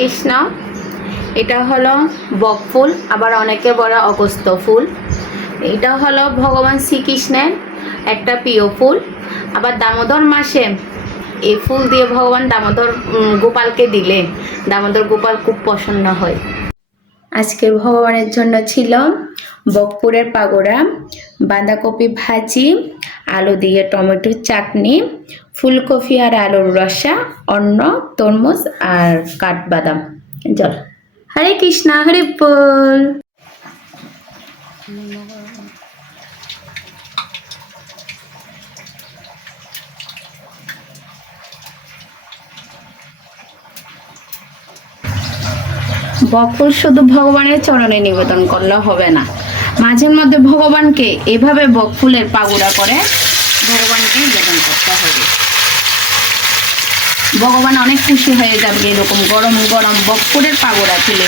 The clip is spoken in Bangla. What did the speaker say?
কৃষ্ণ। এটা হলো বকফুল আবার অনেকে বলে অগস্ত ফুল। এটা হলো ভগবান শ্রীকৃষ্ণের একটা প্রিয় ফুল। আবার দামোদর মাসে এই ফুল দিয়ে ভগবান দামোদর গোপালকে দিলে। দামোদর, গোপাল খুব প্রসন্ন হয়। আজকে ভগবানের জন্য ছিল বকপুরের পাগোড়া, বাঁধাকপি ভাজি, আলু দিয়ে টমেটোর চাটনি ফুলকপি আর আলুর রসা, অন্ন, তরমুজ আর কাঠবাদাম। জল হরে কৃষ্ণা, হরে বল। বকুল শুধু ভগবানের চরণে নিবেদন করলে হবে না। মাঝে মধ্যে ভগবানকে এভাবে বকফুলের পাগুড়া করে ভগবানকে নিবেদন করতে হবে। ভগবান অনেক খুশি হয়ে যাবে এরকম গরম গরম বক্করের পাগড়া তুলে